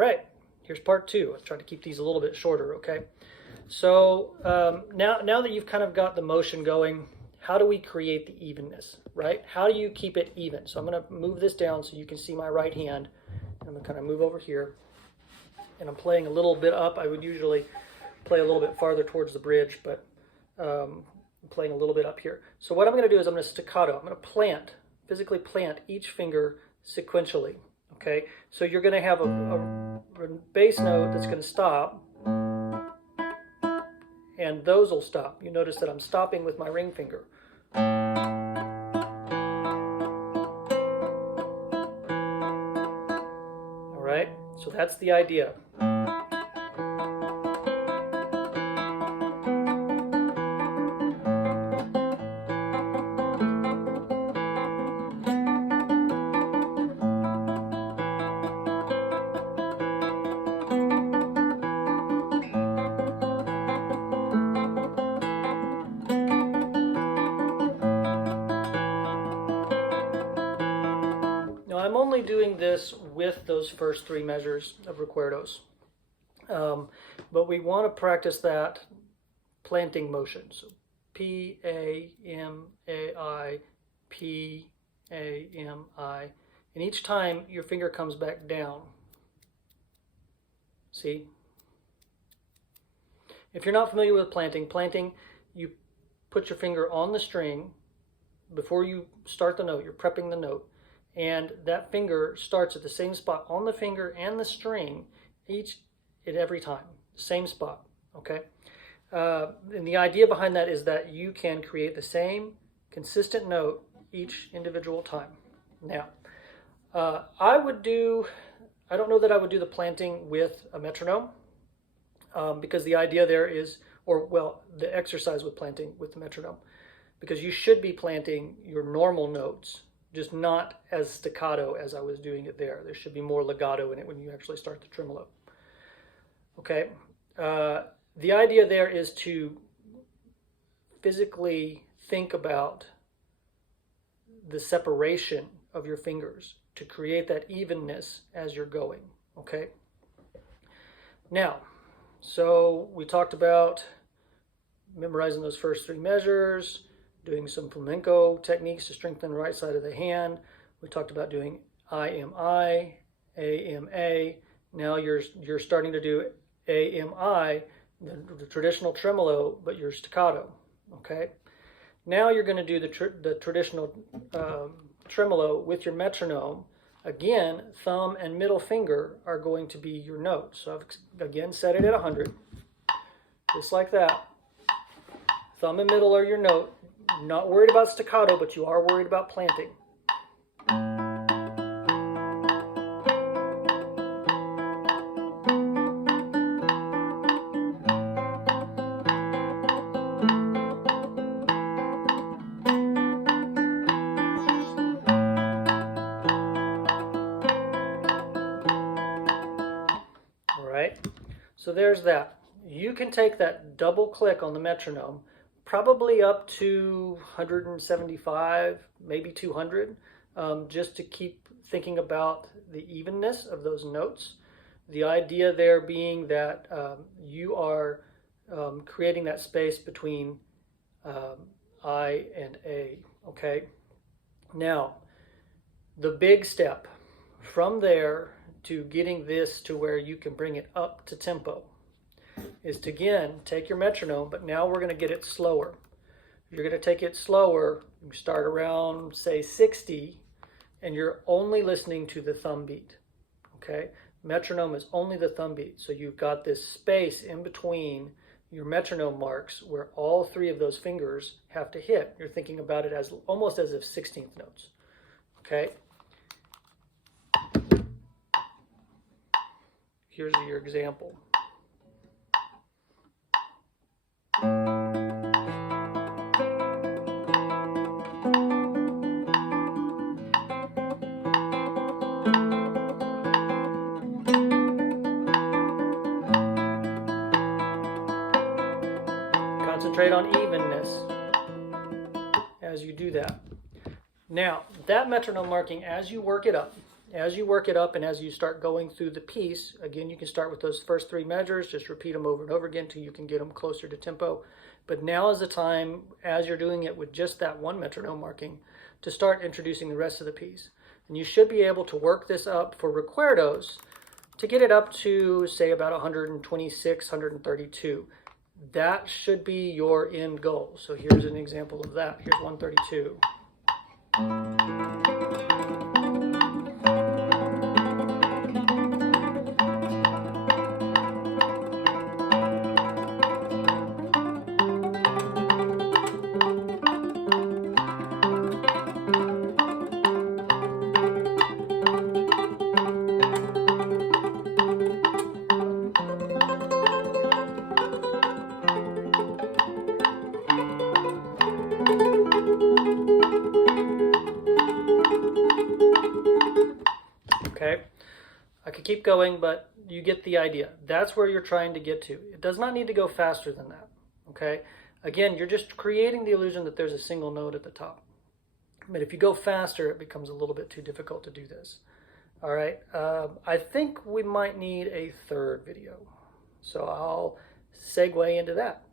All right, here's part two. I'll try to keep these a little bit shorter, okay? So now that you've kind of got the motion going, how do we create the evenness, right? How do you keep it even? So I'm going to move this down so you can see my right hand. I'm going to kind of move over here, and I'm playing a little bit up. I would usually play a little bit farther towards the bridge, but I'm playing a little bit up here. So what I'm going to do is I'm going to staccato. I'm going to physically plant each finger sequentially, okay? So you're going to have a bass note that's going to stop, and those will stop. You notice that I'm stopping with my ring finger. All right, so that's the idea. I'm only doing this with those first three measures of recuerdos, but we want to practice that planting motion. So P-A-M-A-I, P-A-M-I, and each time your finger comes back down. See? If you're not familiar with planting, you put your finger on the string before you start the note. You're prepping the note. And that finger starts at the same spot on the finger and the string every time, same spot, okay? And the idea behind that is that you can create the same consistent note each individual time. Now, I don't know that I would do the planting with a metronome, because the idea there is, the exercise with planting with the metronome, because you should be planting your normal notes, just not as staccato as I was doing it there. There should be more legato in it when you actually start the tremolo. Okay, the idea there is to physically think about the separation of your fingers to create that evenness as you're going, okay? Now, so we talked about memorizing those first three measures, doing some flamenco techniques to strengthen the right side of the hand. We talked about doing I-M-I, A-M-A. Now you're starting to do A-M-I, the traditional tremolo, but you're staccato, okay? Now you're going to do the traditional tremolo with your metronome. Again, thumb and middle finger are going to be your notes. So I've again set it at 100, just like that. Thumb and middle are your note. Not worried about staccato, but you are worried about planting. All right, so there's that. You can take that double click on the metronome, probably up to 175, maybe 200, just to keep thinking about the evenness of those notes. The idea there being that you are creating that space between I and A, okay? Now, the big step from there to getting this to where you can bring it up to tempo is to, again, take your metronome, but now we're going to get it slower. You're going to take it slower. You start around, say, 60, and you're only listening to the thumb beat, okay? Metronome is only the thumb beat, so you've got this space in between your metronome marks where all three of those fingers have to hit. You're thinking about it as almost as if 16th notes, okay? Here's your example. Concentrate on evenness as you do that. Now, that metronome marking, as you work it up, As you work it up and as you start going through the piece, again, you can start with those first 3 measures, just repeat them over and over again until you can get them closer to tempo. But now is the time, as you're doing it with just that one metronome marking, to start introducing the rest of the piece. And you should be able to work this up for recuerdos to get it up to, say, about 126, 132. That should be your end goal. So here's an example of that. Here's 132. Okay, I could keep going, but you get the idea. That's where you're trying to get to. It does not need to go faster than that, okay? Again, you're just creating the illusion that there's a single note at the top. But if you go faster, it becomes a little bit too difficult to do this. All right, I think we might need a third video. So I'll segue into that.